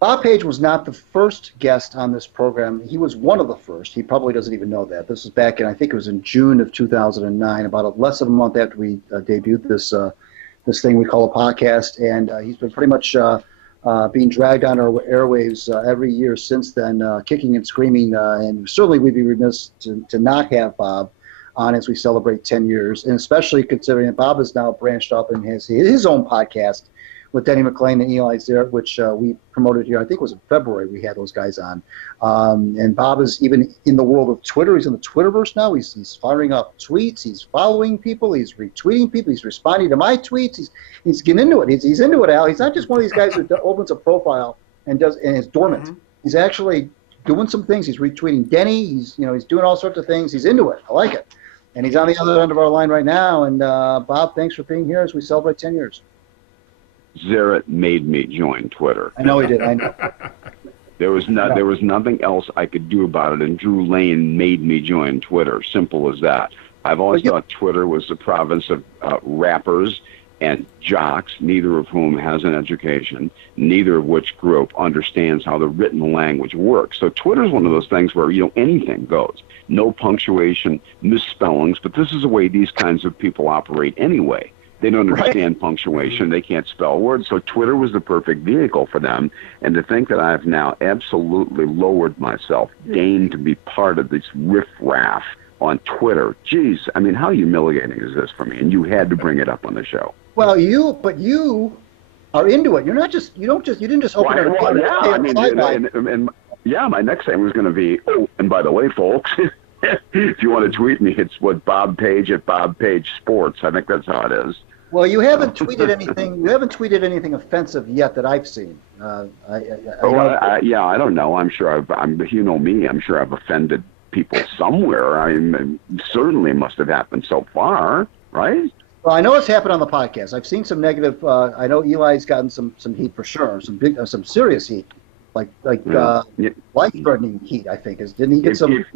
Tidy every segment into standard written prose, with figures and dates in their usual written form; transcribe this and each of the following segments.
Bob Page was not the first guest on this program. He was one of the first. He probably doesn't even know that. This was back in, I think it was in June of 2009, about less than a month after we debuted this thing we call a podcast. And he's been pretty much being dragged on our airwaves every year since then, kicking and screaming. And certainly we'd be remiss to not have Bob on as we celebrate 10 years, and especially considering that Bob is now branched up and has his own podcast with Denny McLean and Eli Zarrett, which we promoted here. I think it was in February we had those guys on. And Bob is even in the world of Twitter. He's in the Twitterverse now. He's firing up tweets. He's following people. He's retweeting people. He's responding to my tweets. He's getting into it. He's into it, Al. He's not just one of these guys who opens a profile and is dormant. Mm-hmm. He's actually doing some things. He's retweeting Denny. He's doing all sorts of things. He's into it. I like it. And he's on the other end of our line right now. And Bob, thanks for being here as we celebrate 10 years. Zarrett made me join Twitter. I know he did. I know. There was nothing else I could do about it, and Drew Lane made me join Twitter. Simple as that. I've always thought Twitter was the province of rappers and jocks, neither of whom has an education, neither of which grew up understands how the written language works. So Twitter is one of those things where anything goes. No punctuation, misspellings, but this is the way these kinds of people operate anyway. They don't understand punctuation. They can't spell words. So Twitter was the perfect vehicle for them. And to think that I've now absolutely lowered myself, deigned to be part of this riffraff on Twitter. Geez, I mean, how humiliating is this for me? And you had to bring it up on the show. Well, you are into it. You didn't just open it. Well, yeah, I mean, my next thing was going to be, oh, and by the way, folks, if you want to tweet me, it's Bob Page at Bob Page Sports. I think that's how it is. Well, you haven't tweeted anything. You haven't tweeted anything offensive yet that I've seen. I don't know. I'm sure you know me. I'm sure I've offended people somewhere. Certainly must have happened so far, right? Well, I know it's happened on the podcast. I've seen some negative. I know Eli's gotten some heat for sure. Some serious heat, like life-threatening heat. I think didn't he get some?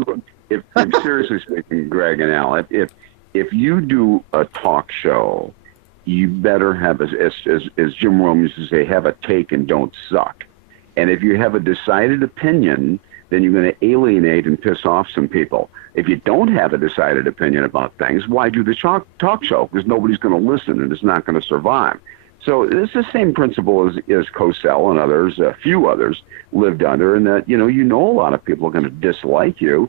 If seriously speaking, Greg and Al, if you do a talk show, you better have, as Jim Rome used to say, have a take and don't suck. And if you have a decided opinion, then you're going to alienate and piss off some people. If you don't have a decided opinion about things, why do the talk show? Because nobody's going to listen and it's not going to survive. So it's the same principle as Cosell and others, a few others, lived under, and that, you know a lot of people are going to dislike you.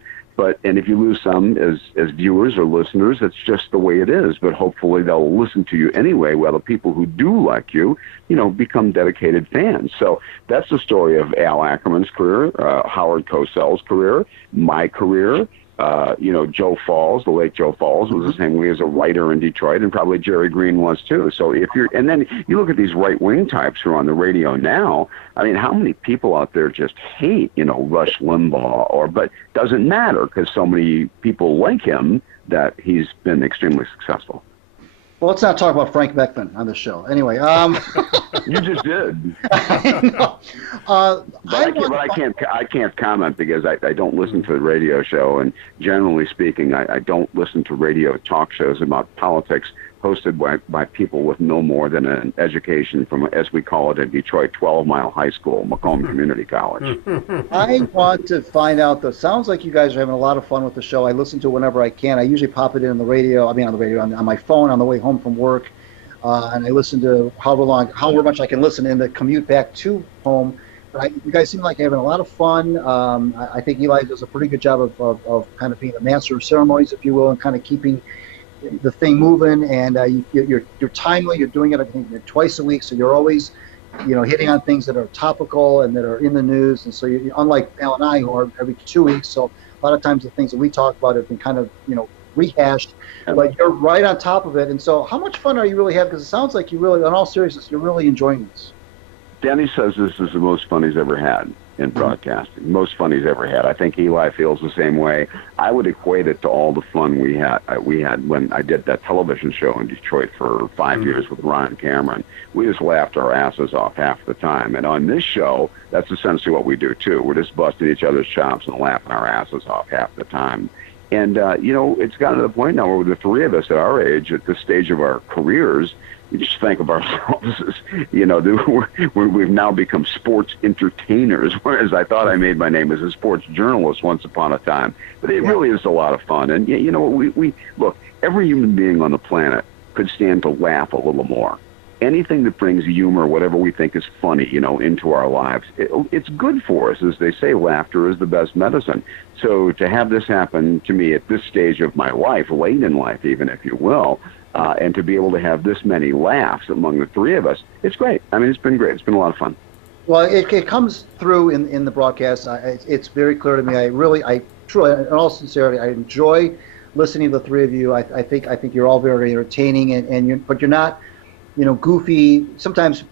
And if you lose some as viewers or listeners, that's just the way it is. But hopefully they'll listen to you anyway, while the people who do like you, become dedicated fans. So that's the story of Al Ackerman's career, Howard Cosell's career, my career. Joe Falls, the late Joe Falls, was the same way as a writer in Detroit, and probably Jerry Green was too. So and then you look at these right-wing types who are on the radio now. I mean, how many people out there just hate, Rush Limbaugh? But doesn't matter because so many people like him that he's been extremely successful. Well, let's not talk about Frank Beckman on the show. Anyway, you just did. I know. I can't comment because I don't listen to the radio show, and generally speaking, I don't listen to radio talk shows about politics hosted by people with no more than an education from, as we call it in Detroit, 12-mile high school, Macomb Community College. I want to find out, sounds like you guys are having a lot of fun with the show. I listen to it whenever I can. I usually pop it in on the radio, on my phone on the way home from work, and I listen to however much I can listen in the commute back to home. But you guys seem like you're having a lot of fun. I think Eli does a pretty good job of kind of being a master of ceremonies, if you will, and kind of keeping the thing moving, and you're timely. You're doing it, I think, twice a week, so you're always, hitting on things that are topical and that are in the news. And so, unlike Al and I, who are every 2 weeks, so a lot of times the things that we talk about have been kind of, rehashed. But you're right on top of it. And so, how much fun are you really having? Because it sounds like you really, in all seriousness, you're really enjoying this. Danny says this is the most fun he's ever had in broadcasting. Most fun he's ever had. I think Eli feels the same way. I would equate it to all the fun we had when I did that television show in Detroit for 5 years with Ron Cameron. We just laughed our asses off half the time. And on this show, that's essentially what we do too. We're just busting each other's chops and laughing our asses off half the time. And, it's gotten to the point now where the three of us at our age, at this stage of our careers, we just think of ourselves as, we've now become sports entertainers, whereas I thought I made my name as a sports journalist once upon a time. But it really is a lot of fun. And, we look, every human being on the planet could stand to laugh a little more. Anything that brings humor, whatever we think is funny, into our lives, it's good for us. As they say, laughter is the best medicine. So to have this happen to me at this stage of my life, late in life even, if you will, and to be able to have this many laughs among the three of us, it's great. I mean, it's been great. It's been a lot of fun. Well, it comes through in the broadcast. It's very clear to me. I truly, in all sincerity, I enjoy listening to the three of you. I think you're all very entertaining, but you're not, goofy. Sometimes,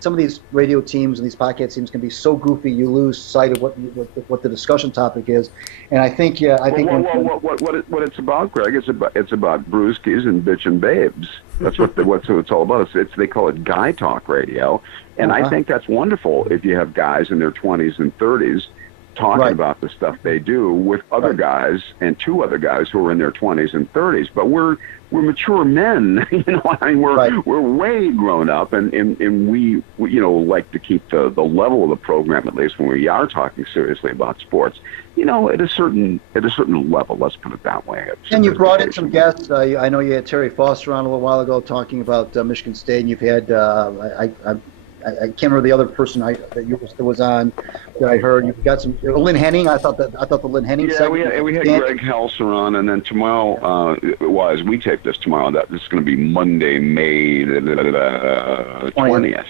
some of these radio teams and these podcast teams can be so goofy you lose sight of what the discussion topic is. And I think, what it's about, Greg, it's about brewskis and bitchin' babes. That's what it's all about. They call it guy talk radio, and I think that's wonderful if you have guys in their 20s and 30s talking about the stuff they do with other guys and two other guys who are in their 20s and 30s. But we're mature men, we're way grown up, and we like to keep the level of the program, at least when we are talking seriously about sports, at a certain level. Let's put it that way. And you brought in some guests. I know you had Terry Foster on a little while ago talking about Michigan State, and you've had I can't remember the other person that was on that I heard. You've got some Lynn Henning. I thought the Lynn Henning. Yeah, we had Greg Helser on, and then tomorrow, as we tape this tomorrow, this is going to be Monday, May 20th.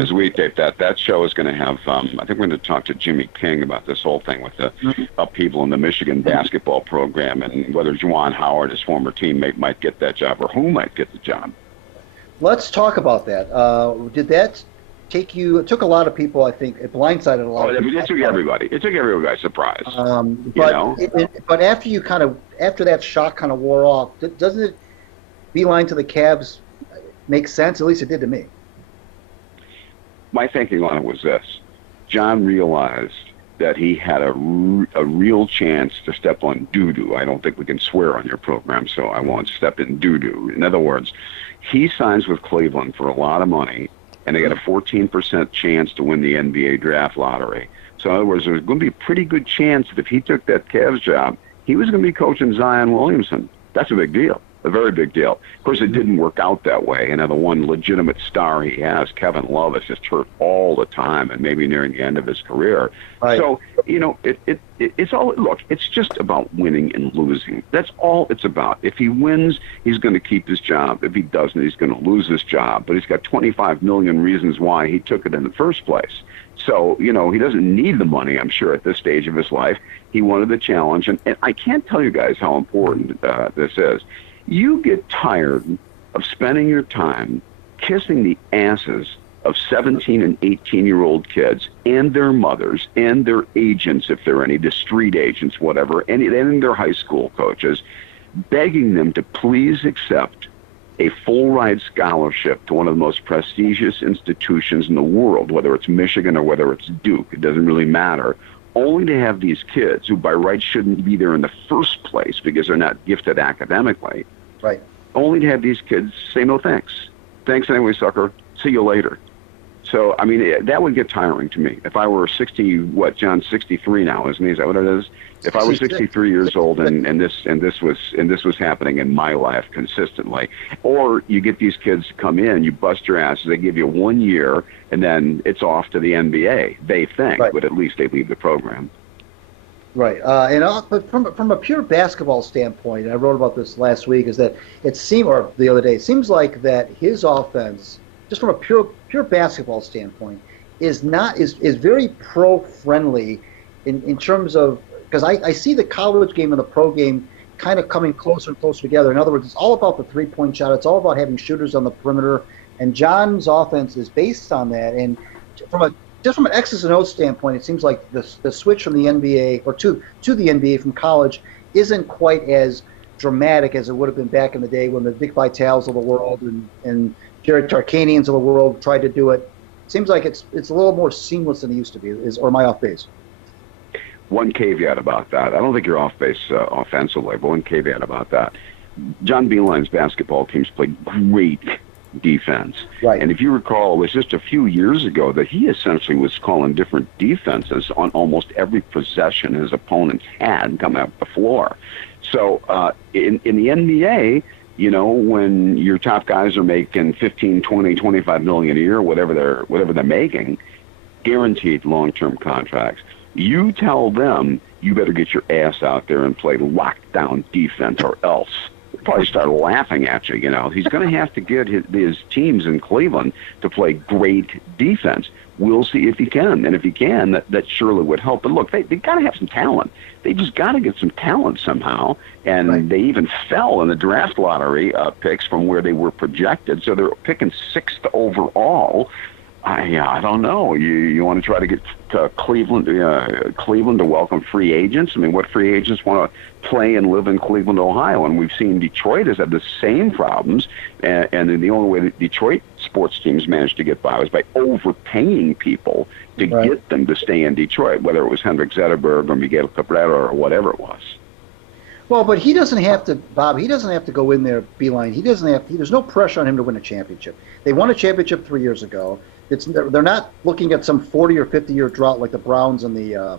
As we tape that show is going to have. I think we're going to talk to Jimmy King about this whole thing with the upheaval in the Michigan basketball program, and whether Juwan Howard, his former teammate, might get that job or who might get the job. Let's talk about that. Did that take you? It took a lot of people, I think. It blindsided a lot of people. It took everybody. It took everybody by surprise. But after that shock kind of wore off, doesn't it beeline to the Cavs make sense? At least it did to me. My thinking on it was this: John realized that he had a real chance to step on doo-doo. I don't think we can swear on your program, so I won't step in doo-doo. In other words, he signs with Cleveland for a lot of money, and they got a 14% chance to win the NBA draft lottery. So in other words, there's going to be a pretty good chance that if he took that Cavs job, he was going to be coaching Zion Williamson. That's a big deal, a very big deal. Of course, it didn't work out that way. And now the one legitimate star he has, Kevin Love, is just hurt all the time and maybe nearing the end of his career. Right. So, it's all, look, it's just about winning and losing. That's all it's about. If he wins, he's going to keep his job. If he doesn't, he's going to lose his job. But he's got 25 million reasons why he took it in the first place. So, he doesn't need the money, I'm sure, at this stage of his life. He wanted the challenge. And I can't tell you guys how important this is. You get tired of spending your time kissing the asses of 17 and 18-year-old kids and their mothers and their agents, if there are any, the street agents, whatever, and their high school coaches, begging them to please accept a full-ride scholarship to one of the most prestigious institutions in the world, whether it's Michigan or whether it's Duke, it doesn't really matter, only to have these kids, who by rights shouldn't be there in the first place because they're not gifted academically, right? Only to have these kids say no thanks. Thanks anyway, sucker. See you later. So, I mean, that would get tiring to me. If I were John's 63 now, isn't he? Is that what it is? If I was 63 years old and this was happening in my life consistently, or you get these kids to come in, you bust your asses, they give you 1 year, and then it's off to the NBA. They think, but at least they leave the program. Right, but from a pure basketball standpoint, and I wrote about this last week, is that the other day, it seems like that his offense, just from a pure basketball standpoint, is very pro-friendly in terms of, because I see the college game and the pro game kind of coming closer and closer together. In other words, it's all about the three-point shot. It's all about having shooters on the perimeter, and John's offense is based on that. And just from an X's and O's standpoint, it seems like the switch from the NBA or to the NBA from college isn't quite as dramatic as it would have been back in the day when the Dick Vitales of the world and Jared Tarkanians of the world tried to do it. Seems like it's a little more seamless than it used to be. Or am I off base? one caveat about that. I don't think you're off base offensively, but one caveat about that. John Beeline's basketball teams play great defense. Right. And if you recall, it was just a few years ago that he essentially was calling different defenses on almost every possession his opponents had coming up the floor. So in the NBA, you know, when your top guys are making 15, 20, 25 million a year, whatever they're making, guaranteed long-term contracts, you tell them you better get your ass out there and play lockdown defense or else. They'll probably start laughing at you, you know. He's going to have to get his teams in Cleveland to play great defense. We'll see if he can. And if he can, that surely would help. But look, they got to have some talent. They just got to get some talent somehow. And They even fell in the draft lottery picks from where they were projected. So they're picking 6th overall. I don't know. You want to try to get to Cleveland to welcome free agents? I mean, what free agents want to play and live in Cleveland, Ohio? And we've seen Detroit has had the same problems, and the only way that Detroit sports teams managed to get by was by overpaying people to get them to stay in Detroit, whether it was Henrik Zetterberg or Miguel Cabrera or whatever it was. Well, but he doesn't have to, Bob. He doesn't have to go in there, Beeline. He doesn't have. There's no pressure on him to win a championship. They won a championship 3 years ago. They're not looking at some 40 or 50-year drought like the Browns and the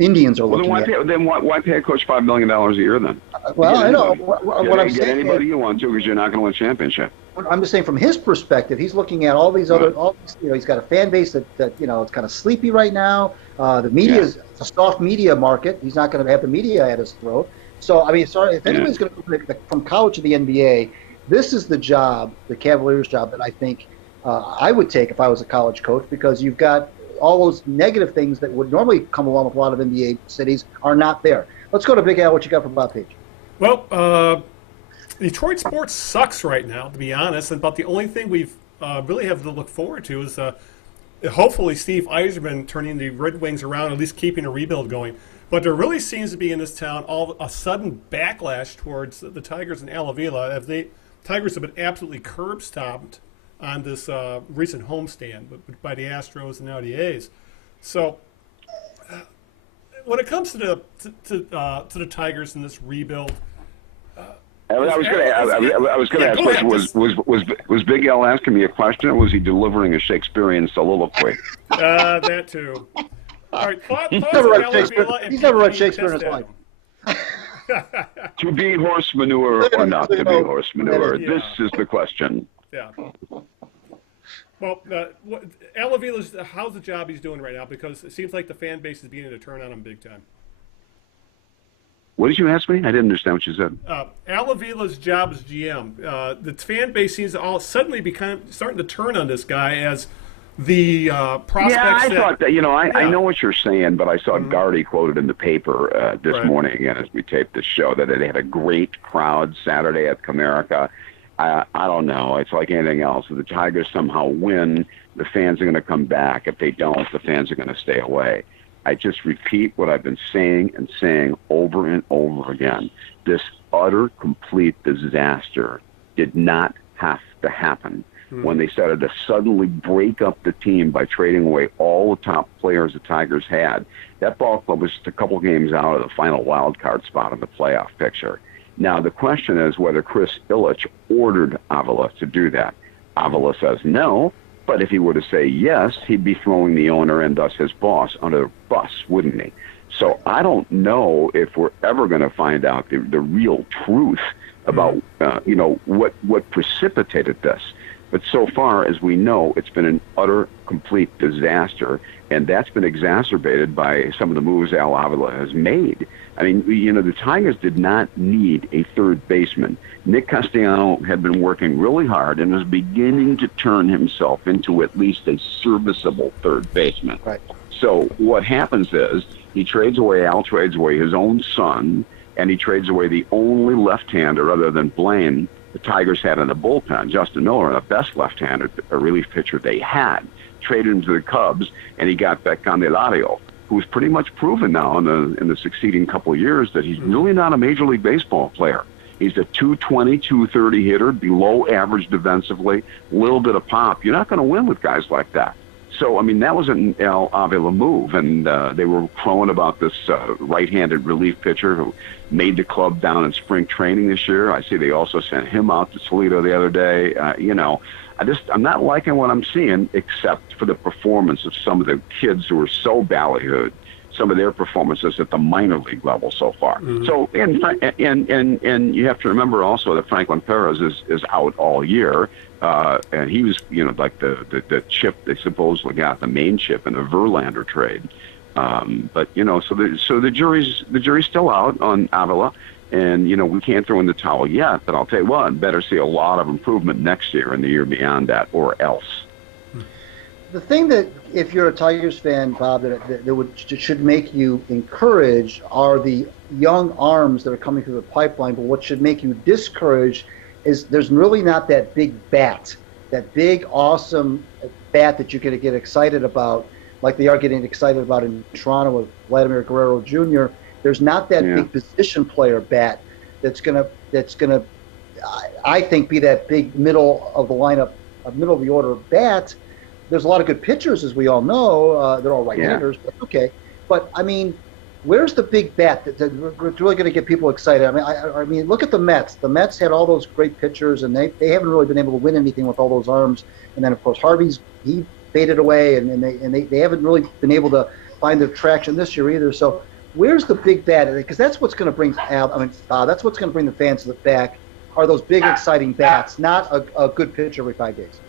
Indians are looking at. Then why pay a coach $5 million a year then? Well, I know. What I'm saying, get anybody you want to, because you're not going to win a championship. I'm just saying, from his perspective, he's looking at all these other. He's got a fan base that it's kind of sleepy right now. The media is a soft media market. He's not going to have the media at his throat. So I mean, sorry, if anybody's going to go from college to the NBA, this is the job, the Cavaliers' job, that I think I would take if I was a college coach, because you've got all those negative things that would normally come along with a lot of NBA cities are not there. Let's go to Big Al. What you got from Bob Page? Well, Detroit sports sucks right now, to be honest. And about the only thing we've really have to look forward to is hopefully Steve Yzerman turning the Red Wings around, at least keeping a rebuild going. But there really seems to be in this town a sudden backlash towards the Tigers and Al Avila, as the Tigers have been absolutely curb-stomped on this recent homestand by the Astros and now the A's. So when it comes to the Tigers and this rebuild, I was going to ask a question. Was Big Al asking me a question, or was he delivering a Shakespearean soliloquy? That too. All right, He's never read Shakespeare in his life. To be horse manure or not to be horse manure? This is the question. Yeah. Well, Al Avila's, how's the job he's doing right now? Because it seems like the fan base is beginning to turn on him big time. What did you ask me? I didn't understand what you said. Al Avila's job as GM. The fan base seems to all suddenly starting to turn on this guy as the prospects. Yeah, I thought that. I know what you're saying, but I saw Gardy quoted in the paper this morning again as we taped this show that they had a great crowd Saturday at Comerica. I don't know. It's like anything else. If the Tigers somehow win, the fans are going to come back. If they don't, the fans are going to stay away. I just repeat what I've been saying and saying over and over again. This utter, complete disaster did not have to happen. When they started to suddenly break up the team by trading away all the top players the Tigers had. That ball club was just a couple games out of the final wild card spot in the playoff picture. Now, the question is whether Chris Ilitch ordered Avila to do that. Avila says no, but if he were to say yes, he'd be throwing the owner and thus his boss under the bus, wouldn't he? So I don't know if we're ever going to find out the real truth about what precipitated this. But so far as we know, it's been an utter, complete disaster, and that's been exacerbated by some of the moves Al Avila has made. I mean, the Tigers did not need a third baseman. Nick Castellano had been working really hard and was beginning to turn himself into at least a serviceable third baseman. Right. So what happens is he trades away his own son, and he trades away the only left-hander other than Blaine the Tigers had in the bullpen. Justin Miller, the best left-handed relief pitcher they had, traded him to the Cubs, and he got back Candelario, who's pretty much proven now in the succeeding couple of years that he's really not a Major League Baseball player. He's a 220, 230 hitter, below average defensively, a little bit of pop. You're not going to win with guys like that. So, I mean, that was an El Avila move, and they were crowing about this right-handed relief pitcher who made the club down in spring training this year. I see they also sent him out to Toledo the other day. I'm not liking what I'm seeing, except for the performance of some of the kids who are so ballyhooed, some of their performances at the minor league level so far. Mm-hmm. So, and you have to remember also that Franklin Perez is out all year. And he was, like the chip they supposedly got, the main chip in the Verlander trade. But so the jury's still out on Avila, and we can't throw in the towel yet. But I'll tell you what, better see a lot of improvement next year and the year beyond that, or else. The thing that, if you're a Tigers fan, Bob, that should make you encouraged are the young arms that are coming through the pipeline. But what should make you discouraged is there's really not that big bat, that big, awesome bat that you're going to get excited about, like they are getting excited about in Toronto with Vladimir Guerrero Jr. There's not that big position player bat that's going to, I think, be that big middle of the lineup, middle of the order bat. There's a lot of good pitchers, as we all know. They're all right-handers, but okay. But I mean, where's the big bat that's really going to get people excited? I mean, look at the Mets. The Mets had all those great pitchers, and they haven't really been able to win anything with all those arms. And then, of course, he faded away, and they haven't really been able to find their traction this year either. So, where's the big bat? Because that's what's going to bring that's what's going to bring the fans back. Are those big, exciting bats, not a good pitcher every 5 days.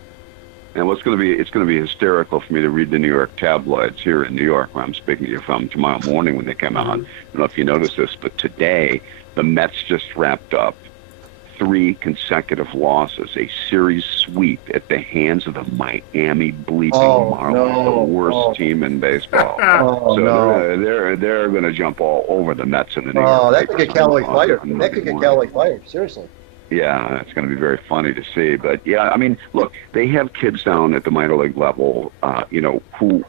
And it's going to be hysterical for me to read the New York tabloids here in New York, where I'm speaking to you from tomorrow morning when they come out. I don't know if you noticed this, but today the Mets just wrapped up 3 consecutive losses, a series sweep at the hands of the Miami bleeping Marlins, the worst team in baseball. They're going to jump all over the Mets in the New York. That could get Callaway fired. That could get Callaway fired. Seriously. Yeah, it's going to be very funny to see. But, yeah, I mean, look, they have kids down at the minor league level, who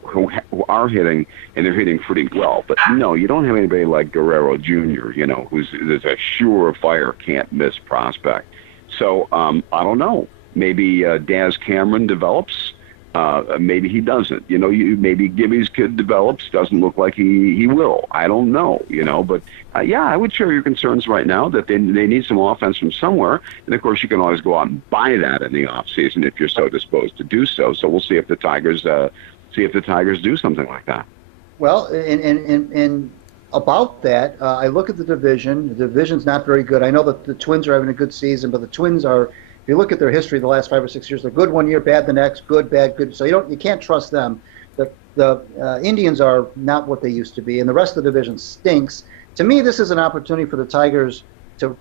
are hitting, and they're hitting pretty well. But, no, you don't have anybody like Guerrero Jr., who's a surefire can't-miss prospect. So, I don't know. Maybe Daz Cameron develops. Maybe he doesn't. Maybe Gibby's kid develops. Doesn't look like he will. I don't know. But I would share your concerns right now that they need some offense from somewhere. And of course, you can always go out and buy that in the off season if you're so disposed to do so. So we'll see if the Tigers do something like that. Well, and about that, I look at the division. The division's not very good. I know that the Twins are having a good season, but the Twins are. If you look at their history the last 5 or 6 years, they're good one year, bad the next, good, bad, good. So you can't trust them. The Indians are not what they used to be, and the rest of the division stinks. To me, this is an opportunity for the Tigers to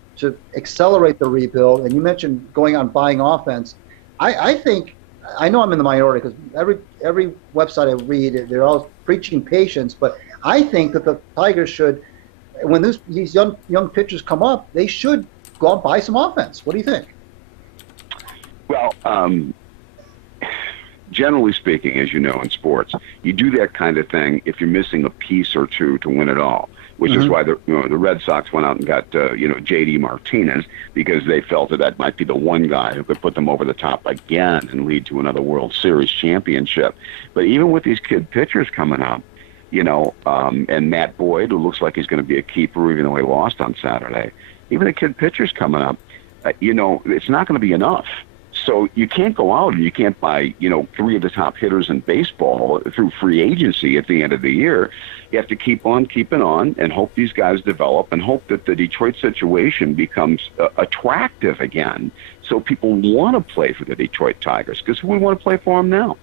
accelerate the rebuild. And you mentioned going on buying offense. I think I know I'm in the minority because every website I read, they're all preaching patience. But I think that the Tigers should, when these young pitchers come up, they should go out and buy some offense. What do you think? Well, generally speaking, as you know, in sports, you do that kind of thing if you're missing a piece or two to win it all, which is why the Red Sox went out and got J.D. Martinez, because they felt that might be the one guy who could put them over the top again and lead to another World Series championship. But even with these kid pitchers coming up, and Matt Boyd, who looks like he's going to be a keeper even though he lost on Saturday, even the kid pitchers coming up, it's not going to be enough. So you can't go out and you can't buy, 3 of the top hitters in baseball through free agency at the end of the year. You have to keep on keeping on and hope these guys develop and hope that the Detroit situation becomes attractive again so people want to play for the Detroit Tigers, because who would want to play for them now?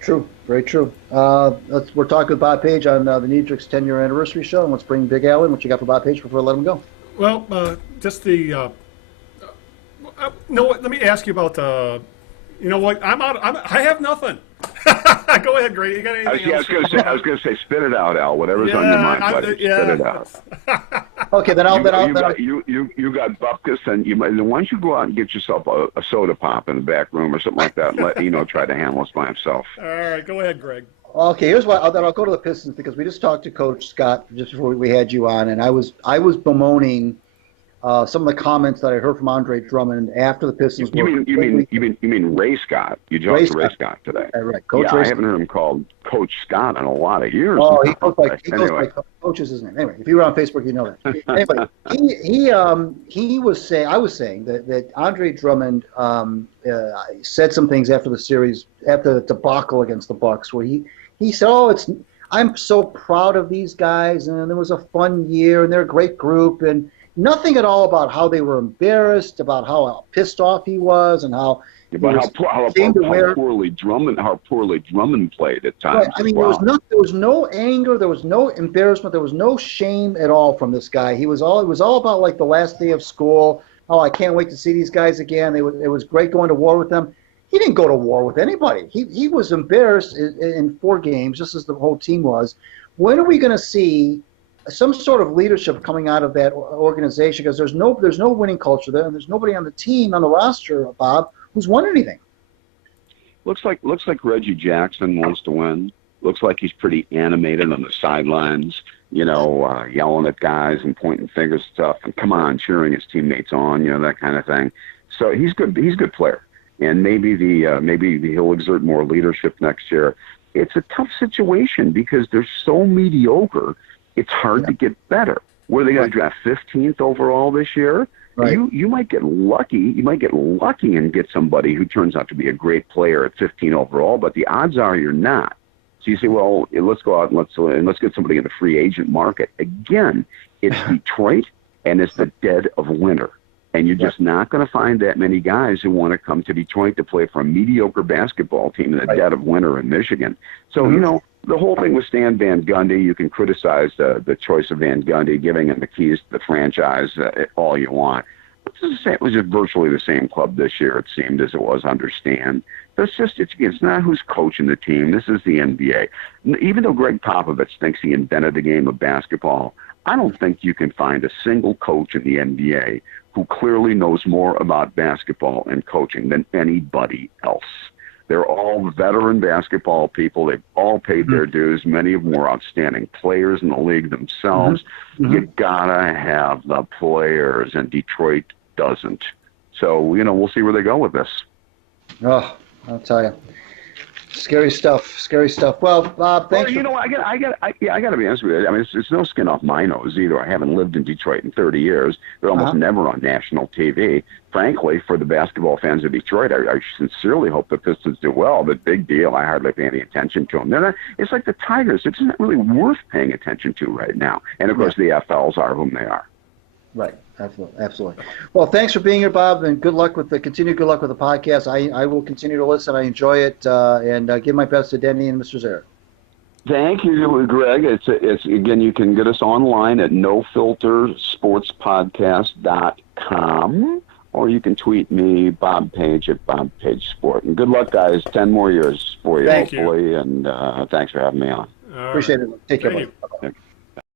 True, very true. We're talking with Bob Page on the Niedrich's 10-year anniversary show, and let's bring Big Al in. What you got for Bob Page before I let him go? Well, just the... let me ask you about what? I have nothing. Go ahead, Grady. You got anything else? I was going to say, spit it out, Al. Whatever's on your mind, buddy. Spit it out. Okay, then you got Bupkis, and why don't you go out and get yourself a soda pop in the back room or something like that, and let try to handle this by himself. All right, go ahead, Greg. Okay, here's why. I'll go to the Pistons because we just talked to Coach Scott just before we had you on, and I was bemoaning some of the comments that I heard from Andre Drummond after the Pistons. You mean Ray Scott? You talked to Ray Scott today. Right, Coach yeah, Ray I haven't heard him called Coach Scott in a lot of years. Oh, now. he goes by Coach is his name. Anyway, if you were on Facebook, you know that. Anyway, he was saying, I was saying that Andre Drummond said some things after the series, after the debacle against the Bucks, where he said, I'm so proud of these guys, and it was a fun year, and they're a great group, and nothing at all about how they were embarrassed, about how pissed off he was, and how poorly Drummond played at times. Right. I mean, there was no anger, there was no embarrassment, there was no shame at all from this guy. It was all about like the last day of school. Oh, I can't wait to see these guys again. It was great going to war with them. He didn't go to war with anybody. He was embarrassed in 4 games, just as the whole team was. When are we going to see some sort of leadership coming out of that organization? Because there's no winning culture there, and there's nobody on the team, on the roster, Bob, who's won anything. Looks like Reggie Jackson wants to win. Looks like he's pretty animated on the sidelines, yelling at guys and pointing fingers and stuff, and come on, cheering his teammates on, that kind of thing. So he's good. He's a good player, and maybe he'll exert more leadership next year. It's a tough situation because they're so mediocre. It's hard to get better. What are they going to draft 15th overall this year? Right. You might get lucky. You might get lucky and get somebody who turns out to be a great player at 15 overall, but the odds are you're not. So you say, well, let's go out and let's get somebody in the free agent market. Again, it's Detroit and it's the dead of winter. And you're just not going to find that many guys who want to come to Detroit to play for a mediocre basketball team in the dead of winter in Michigan. So, the whole thing with Stan Van Gundy, you can criticize the choice of Van Gundy, giving him the keys to the franchise all you want. It was just virtually the same club this year, it seemed, as it was under Stan. It's not who's coaching the team. This is the NBA. Even though Greg Popovich thinks he invented the game of basketball, I don't think you can find a single coach in the NBA who clearly knows more about basketball and coaching than anybody else. They're all veteran basketball people. They've all paid their dues. Many of them were outstanding players in the league themselves. You gotta have the players, and Detroit doesn't. So, we'll see where they go with this. Oh, I'll tell you. Scary stuff. Well, Bob, thanks. Well, I got to be honest with you. I mean, it's no skin off my nose either. I haven't lived in Detroit in 30 years. They're almost never on national TV. Frankly, for the basketball fans of Detroit, I sincerely hope the Pistons do well. But big deal. I hardly pay any attention to them. They're not. It's like the Tigers. It's not really worth paying attention to right now. And of course, the FLs are whom they are. Right. Absolutely. Well, thanks for being here, Bob, and good luck with the podcast. I will continue to listen. I enjoy it, and give my best to Denny and Mr. Zaire. Thank you, Greg. It's again, you can get us online at nofiltersportspodcast.com, or you can tweet me, Bob Page, at Bob Page Sport. And good luck, guys. 10 more years for you, hopefully. And thanks for having me on. Appreciate it. Take care, buddy.